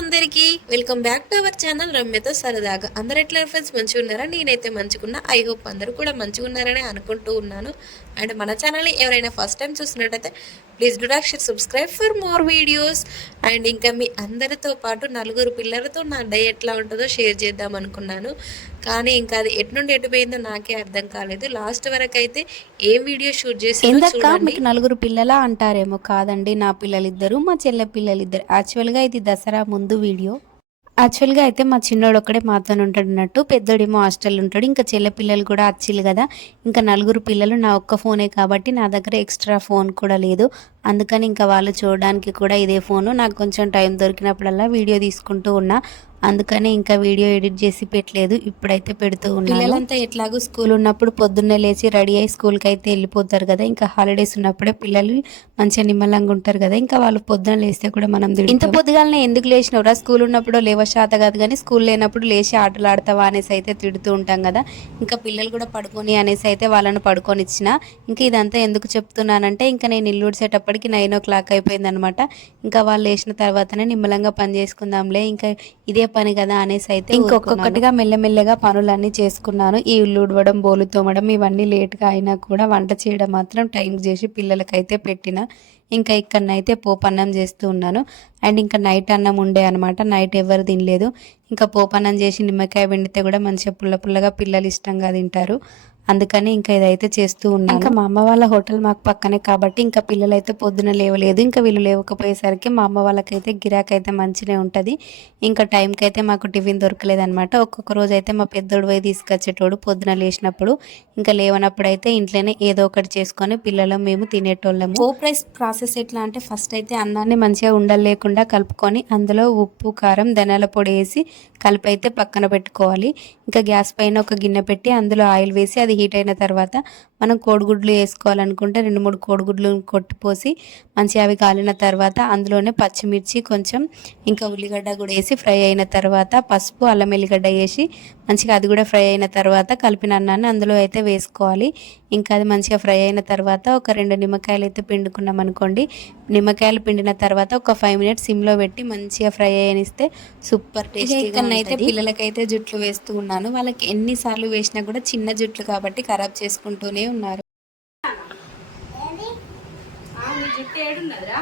అందరికీ welcome back to our channel రమ్యతో సరదాగా. అందరు ఎట్లా ఫ్రెండ్స్ మంచిగా ఉన్నారా నేనైతే మంచిగా ఐ హోప్ అందరూ కూడా మంచిగా ఉన్నారని అనుకుంటూ ఉన్నాను. అండ్ మన ఛానల్ని ఎవరైనా ఫస్ట్ టైం చూసినట్టయితే please do not share subscribe for more videos and ఇంకా మీ అందరితో పాటు నలుగురు పిల్లలతో నా డే ఎట్లా ఉంటుందో షేర్ చేద్దాం అనుకున్నాను. కానీ ఇంకా అది ఎటు నుండి ఎటు పోయిందో నాకే అర్థం కాలేదు. లాస్ట్ వరకు అయితే ఏం వీడియో షూట్ చేసి మీకు నలుగురు పిల్లలా అంటారేమో కాదండి. నా పిల్లలిద్దరు మా చెల్లె పిల్లలిద్దరు. యాక్చువల్గా ఇది దసరా ముందు వీడియో. యాక్చువల్గా అయితే మా చిన్నోడు ఒక్కడే మాతో ఉంటాడన్నట్టు పెద్దోడేమో హాస్టల్ ఉంటాడు. ఇంకా చెల్లె పిల్లలు కూడా వచ్చిల్లు కదా. ఇంకా నలుగురు పిల్లలు నా ఒక్క ఫోనే కాబట్టి నా దగ్గర ఎక్స్ట్రా ఫోన్ కూడా లేదు. అందుకని ఇంకా వాళ్ళు చూడడానికి కూడా ఇదే ఫోను. నాకు కొంచెం టైం దొరికినప్పుడల్లా వీడియో తీసుకుంటూ ఉన్నా. అందుకని ఇంకా వీడియో ఎడిట్ చేసి పెట్టలేదు. ఇప్పుడైతే పెడుతూ ఉన్నాను. పిల్లలంతా ఎట్లాగో స్కూల్ ఉన్నప్పుడు పొద్దున్నే లేచి రెడీ అయ్యి స్కూల్కి అయితే వెళ్ళిపోతారు కదా. ఇంకా హాలిడేస్ ఉన్నప్పుడే పిల్లలు మంచిగా నిమ్మలంగా ఉంటారు కదా. ఇంకా వాళ్ళు పొద్దున లేస్తే కూడా మనం. ఇంత పొద్దుగాలనే ఎందుకు లేచినవరా స్కూల్ ఉన్నప్పుడు లేవ శాత కాదు కానీ స్కూల్ లేనప్పుడు లేచి ఆటలు ఆడతావా అనేసి అయితే తిడుతూ ఉంటాం కదా. ఇంకా పిల్లలు కూడా పడుకొని అనేసి అయితే వాళ్ళని పడుకొని ఇచ్చిన ఇంకా ఇదంతా ఎందుకు చెప్తున్నానంటే ఇంకా నేను ఇల్లు ఉడిసేటప్పటికి నైన్ ఓ క్లాక్ అయిపోయింది అనమాట ఇంకా వాళ్ళు లేచిన తర్వాతనే నిమ్మలంగా పని చేసుకుందాంలే. ఇంకా ఇదే పని కదా అనేసి అయితే ఇంకొకటిగా మెల్లమెల్లగా పనులన్నీ చేసుకున్నాను. ఈ ఇల్లు ఉడవడం బోలు తోమడం ఇవన్నీ లేట్గా అయినా కూడా వంట చేయడం మాత్రం టైం చేసి పిల్లలకైతే పెట్టిన. ఇంకా ఇక్కడనైతే పోపు అన్నం చేస్తూ ఉన్నాను. అండ్ ఇంకా నైట్ అన్నం ఉండే అనమాట. నైట్ ఎవరు తినలేదు. ఇంకా పోపు అన్నం చేసి నిమ్మకాయ పిండితే కూడా మంచిగా పుల్ల పుల్లగా పిల్లలు ఇష్టంగా తింటారు. అందుకని ఇంకా ఇదైతే చేస్తూ ఉన్నాను. ఇంకా మా అమ్మ వాళ్ళ హోటల్ మాకు పక్కనే కాబట్టి ఇంకా పిల్లలు అయితే పొద్దున లేవలేదు. ఇంకా వీళ్ళు లేవకపోయేసరికి మా అమ్మ వాళ్ళకైతే గిరాకీ అయితే మంచిగా ఉంటుంది. ఇంకా టైంకి అయితే మాకు టిఫిన్ దొరకలేదు అనమాట ఒక్కొక్క రోజు అయితే మా పెద్దోడు పోయి తీసుకొచ్చేటోడు పొద్దున లేచినప్పుడు. ఇంకా లేవనప్పుడు అయితే ఇంట్లోనే ఏదో ఒకటి చేసుకొని పిల్లలు మేము తినేటోళ్ళము. పోప్ రైస్ ప్రాసెస్ ఎట్లా అంటే ఫస్ట్ అయితే అన్నాన్ని మంచిగా ఉండలు లేకుండా కలుపుకొని అందులో ఉప్పు కారం ధనియాల పొడి వేసి కలిపి అయితే పక్కన పెట్టుకోవాలి. ఇంకా గ్యాస్ పైన ఒక గిన్నె పెట్టి అందులో ఆయిల్ వేసి అది హీట్ అయిన తర్వాత మనం కోడిగుడ్లు వేసుకోవాలనుకుంటే రెండు మూడు కోడిగుడ్లు కొట్టిపోసి మంచిగా అవి కాలిన తర్వాత అందులోనే పచ్చిమిర్చి కొంచెం ఇంకా ఉల్లిగడ్డ కూడా వేసి ఫ్రై అయిన తర్వాత పసుపు అల్లం ఎల్లిగడ్డ వేసి మంచిగా అది కూడా ఫ్రై అయిన తర్వాత కలిపిన అన్నాన్ని అందులో అయితే వేసుకోవాలి. ఇంకా అది మంచిగా ఫ్రై అయిన తర్వాత ఒక రెండు నిమ్మకాయలు అయితే పిండుకున్నాం అనుకోండి. నిమ్మకాయలు పిండిన తర్వాత ఒక ఫైవ్ మినిట్స్ సిమ్లో పెట్టి మంచిగా ఫ్రై అయ్యనిస్తే సూపర్ టేస్టీగా అయితే పిల్లలకైతే జుట్లు వేస్తూ ఉన్నాను. వాళ్ళకి ఎన్నిసార్లు వేసినా కూడా చిన్న జుట్లు కాబట్టి ఖరాబ్ చేసుకుంటూనే ఉన్నారు. నీ జుట్టు ఏడున్నదిరా?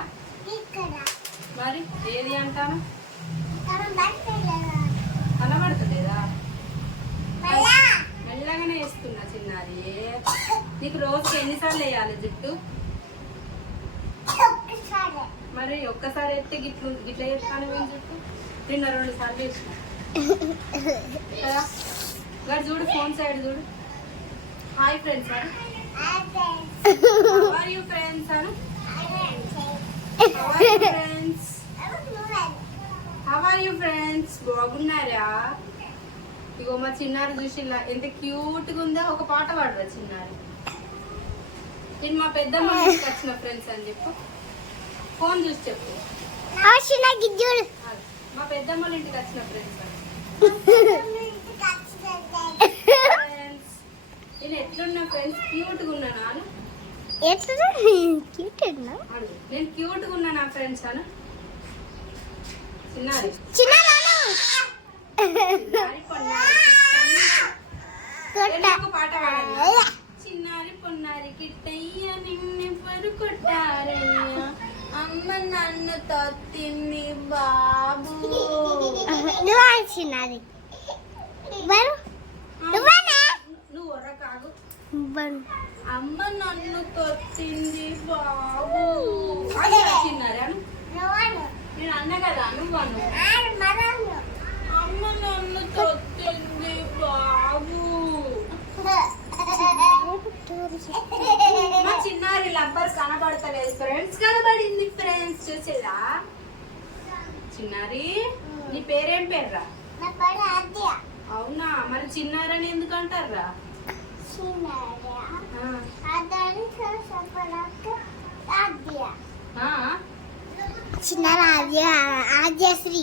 మరి ఏది అంటాను? కనబడుతుందా మెల్లగానే వేస్తున్నా చిన్నది నీకు రోజుకి ఎన్నిసార్లు వేయాలి జుట్టు? మరి ఒక్కసారి ఎత్తే గిట్లు గిట్ల వేస్తాను మేము జుట్టు? నిన్న రెండు సార్లు వేసిన. చూడు ఫోన్ సైడ్ చూడు. Hi friends sir are you friends Anu friends how are you friends బాగున్నారా? ఇగో మా చిన్నారి చూసి ఇలా ఎంత క్యూట్గా ఉందో ఒక పాట పాడరా చిన్నారి. నేను మా పెద్దమ్మ ఇంటికి వచ్చిన ఫ్రెండ్స్ అని చెప్పు. ఫోన్ చూసి చెప్పు. మా పెద్దమ్మ ఇంటికి వచ్చిన ఫ్రెండ్స్ నేను ఎట్లున్నా ఫ్రెండ్స్ క్యూట్గా ఉన్నానా అను? అడుగు. నేను క్యూట్గా ఉన్నా నా ఫ్రెండ్స్ అను? చిన్నారి చిన్నారి పొన్నారి కిట్టయ్య. చిన్నారి నిన్నెవ్వరు కొట్టారయ్య? అమ్మ నన్ను తొత్తింది బాబు. నువ్వు అమ్మ నన్ను తొత్తింది బాబు. చిన్నారి నేను అన్న కదా నువ్వు అమ్మ నన్ను తొత్తింది బాబు. మా చిన్నారి లబ్బర్ కనబడతలేదు ఫ్రెండ్స్ కనబడింది ఫ్రెండ్స్ చూసేదా? చిన్నారి నీ పేరేం పేర్రా? అవునా మరి చిన్నారని ఎందుకు అంటారా చిన్న రాజ్య ఆద్యశ్రీ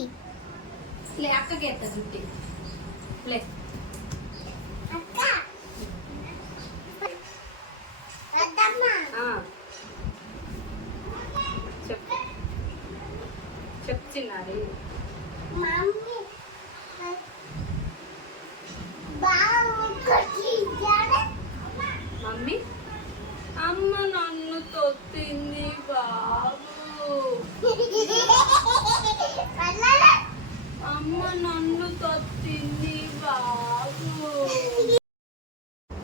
లే అక్కకి ఎత్త జుట్టి లే అక్క. చెప్పు చెప్పు చిన్నారి మమ్మీ బాగా కొట్టించాడు మమ్మీ అమ్మ నన్ను తొత్తింది బాబు కళ్ళలో అమ్మ నన్ను కత్తింది బా.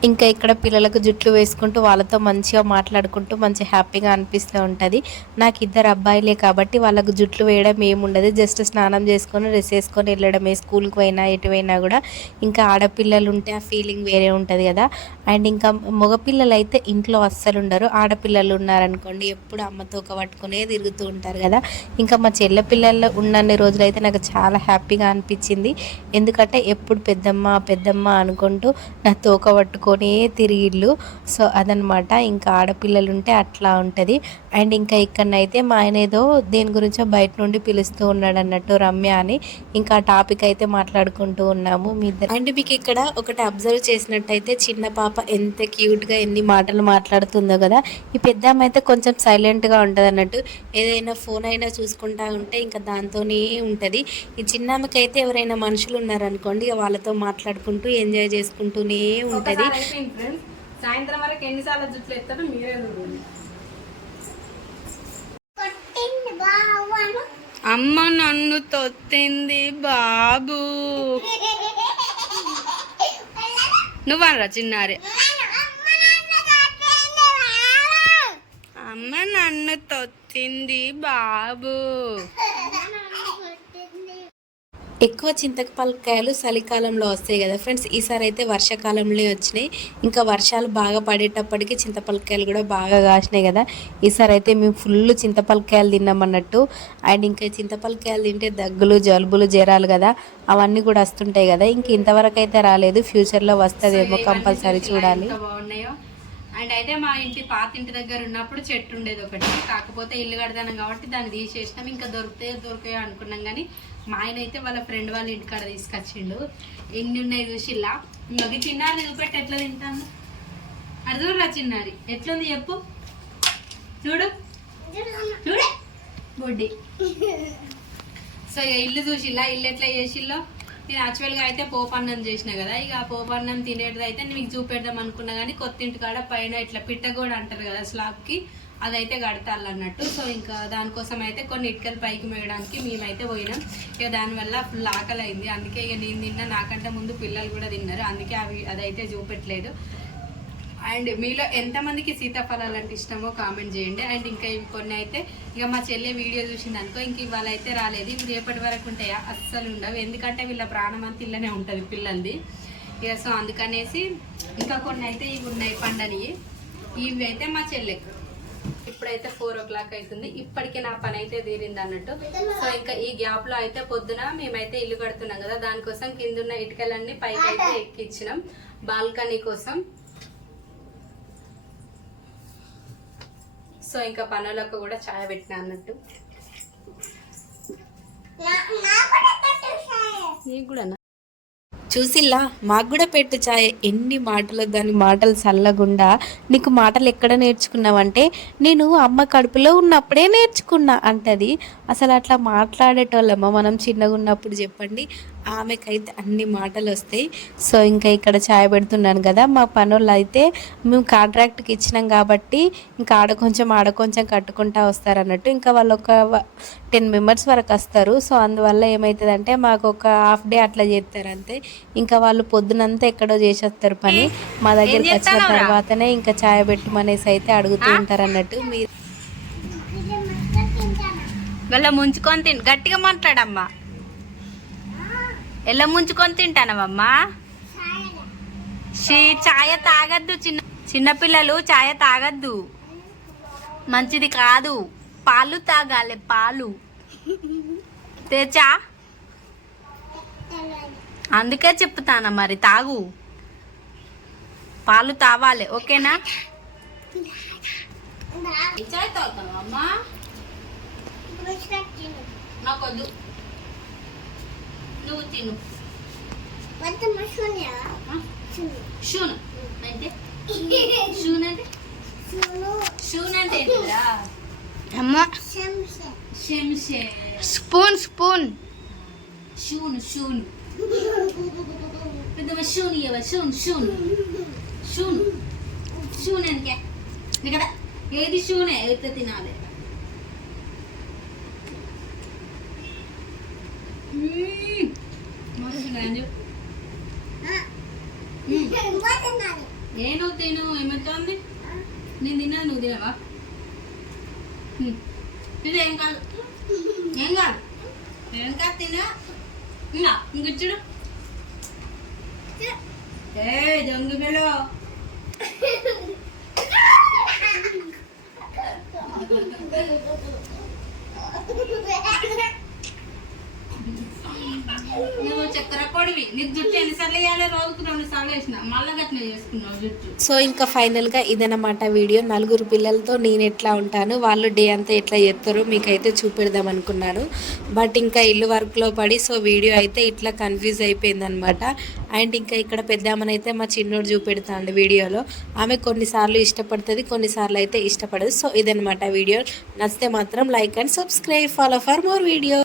ఇంకా ఇక్కడ పిల్లలకు జుట్లు వేసుకుంటూ వాళ్ళతో మంచిగా మాట్లాడుకుంటూ మంచి హ్యాపీగా అనిపిస్తూ ఉంటుంది. నాకు ఇద్దరు అబ్బాయిలే కాబట్టి వాళ్ళకు జుట్లు వేయడం ఏముండదు. జస్ట్ స్నానం చేసుకొని డ్రెస్ వేసుకొని వెళ్ళడమే. స్కూల్కి పోయినా ఎటువైనా కూడా. ఇంకా ఆడపిల్లలు ఉంటే ఆ ఫీలింగ్ వేరే ఉంటుంది కదా. అండ్ ఇంకా మగపిల్లలు అయితే ఇంట్లో అస్సలు ఉండరు. ఆడపిల్లలు ఉన్నారనుకోండి ఎప్పుడు అమ్మతో ఒక పట్టుకునే తిరుగుతూ ఉంటారు కదా. ఇంకా మా చెల్ల పిల్లలు ఉన్నన్ని రోజులు అయితే నాకు చాలా హ్యాపీగా అనిపించింది. ఎందుకంటే ఎప్పుడు పెద్దమ్మ పెద్దమ్మ అనుకుంటూ నా తోక కొనే తిరిగిళ్ళు సో అదనమాట ఇంకా ఆడపిల్లలు ఉంటే అట్లా ఉంటుంది. అండ్ ఇంకా ఇక్కడనైతే మా ఆయన ఏదో దేని గురించో బయట నుండి పిలుస్తూ ఉన్నాడు అన్నట్టు రమ్య అని ఇంకా ఆ టాపిక్ అయితే మాట్లాడుకుంటూ ఉన్నాము. మీ ఇద్దరు. అండ్ మీకు ఇక్కడ ఒకటి అబ్జర్వ్ చేసినట్టయితే చిన్న పాప ఎంత క్యూట్గా ఎన్ని మాటలు మాట్లాడుతుందో కదా. ఈ పెద్ద ఆమె అయితే కొంచెం సైలెంట్గా ఉంటుంది అన్నట్టు ఏదైనా ఫోన్ అయినా చూసుకుంటా ఉంటే ఇంకా దాంతోనే ఉంటుంది. ఈ చిన్న ఆమెకైతే ఎవరైనా మనుషులు ఉన్నారనుకోండి ఇక వాళ్ళతో మాట్లాడుకుంటూ ఎంజాయ్ చేసుకుంటూనే ఉంటుంది. అయిపోయింది ఫ్రెండ్స్ సాయంత్రం వరకు ఎన్నిసార్లు జుట్లు ఎత్తాడో మీరే చూడండి. అమ్మ నన్ను తొత్తింది బాబు. నువ్వనరా చిన్నారి? అమ్మ నన్ను తొత్తింది బాబు. ఎక్కువ చింతపలకాయలు చలికాలంలో వస్తాయి కదా ఫ్రెండ్స్. ఈసారి అయితే వర్షాకాలంలో వచ్చినాయి. ఇంకా వర్షాలు బాగా పడేటప్పటికి చింతపలకాయలు కూడా బాగా కాసినాయి కదా. ఈసారి అయితే మేము ఫుల్ చింతపలకాయలు తిన్నామన్నట్టు అండ్ ఇంకా చింతపలకాయలు తింటే దగ్గులు జలుబులు జ్వరాలు కదా. అవన్నీ కూడా వస్తుంటాయి కదా. ఇంక ఇంతవరకు అయితే రాలేదు. ఫ్యూచర్లో వస్తుందేమో కంపల్సరీ చూడాలి. బాగున్నాయో. అండ్ అయితే మా ఇంటి పాత ఇంటి దగ్గర ఉన్నప్పుడు చెట్టు ఉండేది ఒకటి. కాకపోతే ఇల్లు కడతాను కాబట్టి దాన్ని తీసేసినాం. ఇంకా దొరికితే దొరికాయో అనుకున్నాం కానీ మా ఆయన అయితే వాళ్ళ ఫ్రెండ్ వాళ్ళ ఇంటికాడ తీసుకొచ్చిండు. ఎన్ని ఉన్నాయి చూసిల్లా? ఇంకొక చిన్నారి చూపెట్టి ఎట్లా తింటాను? అది చూడరా చిన్నారి? ఎట్లుంది చెప్పు. చూడు. చూడే. బొడ్డి. సో ఇక ఇల్లు చూసిల్లా? ఇల్లు ఎట్లా చేసిల్లో? నేను యాక్చువల్గా అయితే పోపన్నం చేసిన కదా. ఇక ఆ పోపన్నం తినేది అయితే మీకు చూపెడదాం అనుకున్నా కానీ కొత్త ఇంటి కాడ పైన ఇట్లా పిట్టగోడ అంటారు కదా స్లాబ్కి అదైతే కడతాళ్ళు అన్నట్టు సో ఇంకా దానికోసం అయితే కొన్ని ఇటుకలు పైకి మేయడానికి మేమైతే పోయినాం. ఇక దానివల్ల ఫుల్ ఆకలి అయింది అందుకే ఇక నేను తిన్నా నాకంటే ముందు పిల్లలు కూడా తిన్నారు. అందుకే అవి అదైతే చూపెట్టలేదు. అండ్ మీలో ఎంతమందికి సీతాఫలాలు అంటే ఇష్టమో కామెంట్ చేయండి. అండ్ ఇంకా ఇవి కొన్ని అయితే ఇక మా చెల్లె వీడియో చూసింది అనుకో ఇంక ఇవాళ అయితే రాలేదు. ఇవి రేపటి వరకు ఉంటాయా? అస్సలు ఉండవు. ఎందుకంటే వీళ్ళ ప్రాణం అంతా ఇల్లనే ఉంటుంది పిల్లలది. ఇక సో అందుకనేసి ఇంకా కొన్ని అయితే ఇవి ఉన్నాయి పండని ఇవి అయితే మా చెల్లెకు. ఇప్పుడైతే ఫోర్ ఓ క్లాక్ అవుతుంది. ఇప్పటికే నా పని అయితే తీరింది అన్నట్టు. సో ఇంకా ఈ గ్యాప్లో అయితే పొద్దున మేమైతే ఇల్లు కడుతున్నాం కదా దానికోసం కింద ఉన్న ఇటుకలన్నీ పైకి అయితే ఎక్కించినాం. బాల్కనీ కోసం. సో ఇంకా పనులకు కూడా ఛాయ్ పెట్టిన అన్నట్టు. నీకు కూడా చూసిల్లా? మాకు కూడా పెట్టు చాయ్. ఎన్ని మాటలు దాని మాటలు చల్లగుండా నీకు మాటలు ఎక్కడ నేర్చుకున్నావంటే నేను అమ్మ కడుపులో ఉన్నప్పుడే నేర్చుకున్నా అంటది. అసలు అట్లా మాట్లాడేటోళ్ళమ్మ మనం చిన్నగా ఉన్నప్పుడు చెప్పండి. ఆమెకైతే అన్ని మాటలు వస్తాయి సో ఇంకా ఇక్కడ చాయ్ పెడుతున్నాను కదా మా పనులు అయితే మేము కాంట్రాక్ట్కి ఇచ్చినాం కాబట్టి ఇంకా ఆడ కొంచెం ఆడ కొంచెం కట్టుకుంటా వస్తారు అన్నట్టు ఇంకా వాళ్ళు ఒక టెన్ మెంబర్స్ వరకు వస్తారు. సో అందువల్ల ఏమవుతుందంటే మాకు ఒక హాఫ్ డే అట్లా చేస్తారు అంతే ఇంకా వాళ్ళు పొద్దునంతా ఎక్కడో చేసేస్తారు పని. మా దగ్గరికి వచ్చిన తర్వాతనే ఇంకా చాయ్ పెట్టమనేసి అయితే అడుగుతూ ఉంటారు అన్నట్టు మీరు వెళ్ళ ముంచుకొని తిన్ గట్టిగా మాట్లాడమ్మా. ఎలా ముంచుకొని తింటానవమ్మా? షీ ఛాయ తాగద్దు చిన్న చిన్నపిల్లలు ఛాయ తాగద్దు. మంచిది కాదు. పాలు తాగాలి పాలు. తెచా? అందుకే చెప్తాను మరి తాగు. పాలు తావాలి ఓకేనా? అమ్మా నాకొద్దు. నువ్వు తిను. షూన్ అంటే? షూన్ అంటే? షూన్ అంటే ఏంటిరా? అమ్మ. శంషే. Spoon spoon. షూను షూను పెద్దమ్మ షూన్ ఇవ్వ షూన్ షూన్ షూన్ షూన్ ఎందుకే ఇక్కడ ఏది షూనే అయితే తినాలి? నేను తిను ఏమవుతోంది? నేను తిన్నా నువ్వు తినవా? మ్మ్. ఏం కాదు. ఏం కాదు. ఏం కాదు తినా. ఇంకా ఇంకొచ్చుడు ఏ దొంగ పిల్లో. నువ్వు చక్కెర పొడివి. నీ జుట్టు ఎన్నిసార్లు వేయాలి? రోజుకు రెండు సార్లు వేసిన. మళ్ళీ చేసుకున్నావు జుట్టు. సో ఇంకా ఫైనల్గా ఇదన్నమాట వీడియో. నలుగురు పిల్లలతో నేను ఎట్లా ఉంటాను వాళ్ళు డే అంతా ఎట్లా చేస్తారో మీకైతే చూపెడదాం అనుకున్నాను. బట్ ఇంకా ఇల్లు వర్క్లో పడి సో వీడియో అయితే ఇట్లా కన్ఫ్యూజ్ అయిపోయింది అనమాట అండ్ ఇంకా ఇక్కడ పెద్దామనైతే మా చిన్నోడు చూపెడతాండి వీడియోలో. ఆమె కొన్నిసార్లు ఇష్టపడుతుంది కొన్నిసార్లు అయితే ఇష్టపడదు. సో ఇదనమాట వీడియో. నచ్చితే మాత్రం like and subscribe. Follow for more video